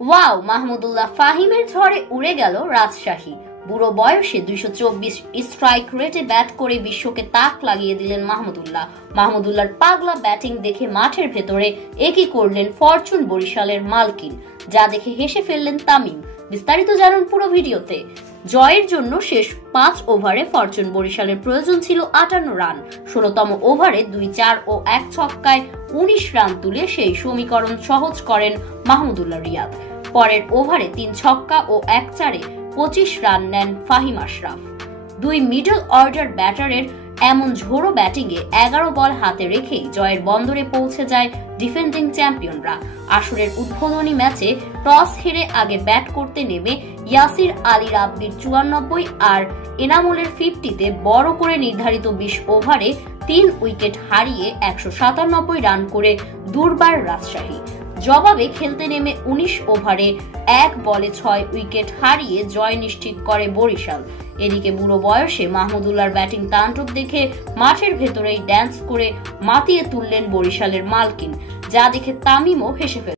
Wow, Mahmudullah ফাহিমের ঝড়ে উড়ে গেল রাজশাহী। বুড়ো বয়সে 224 স্ট্রাইক রেটে ব্যাট করে বিশ্বকে তাক লাগিয়ে দিলেন মাহমুদুল্লাহর পাগলা ব্যাটিং দেখে মাঠের ভেতরে একই করলেন ফরচুন বরিশালের মালকিন, যা দেখে হেসে ফেললেন তামিম। বিস্তারিত জানুন পুরো ভিডিওতে। জয়ের জন্য শেষ 5 ওভারে ফরচুন বরিশালের প্রয়োজন ছিল 58 রান। 16তম ওভারে 2-4 ও 1 ছক্কায় 19 রান তুলে সেই সমীকরণ সহজ করেন মাহমুদুল্লাহ রিয়াদ। পরের ওভারে 3 ছক্কা ও 1 চারে 25 রান নেন ফাহিম আশরাফ। দুই মিডল অর্ডার ব্যাটারের এমন ঝোড়ো ব্যাটিংয়ে 11 বল হাতে রেখেই জয়ের বন্দরে পৌঁছে যায় ডিফেন্ডিং চ্যাম্পিয়নরা। আসরের উদ্বোধনী ম্যাচে টস হেরে আগে ব্যাট করতে নেমে ইয়াসির আলী রাব্বির 94 আর এনামুলের 50-তে বড় করে নির্ধারিত 20 ওভারে 3 উইকেট হারিয়ে 197 রান করে দুর্বার রাজশাহী। জবাবে খেলতে নেমে 19 ওভারে 1 বলে 6 উইকেট হারিয়ে জয় নিশ্চিত করে বরিশাল। এদিকে বুড়ো বয়সে মাহমুদুল্লাহর ব্যাটিং তাণ্ডব দেখে মাঠের ভেতরেই ড্যান্স করে মাতিয়ে তুললেন বরিশালের মালকিন, যা দেখে তামিমও হেসে ফেলেন।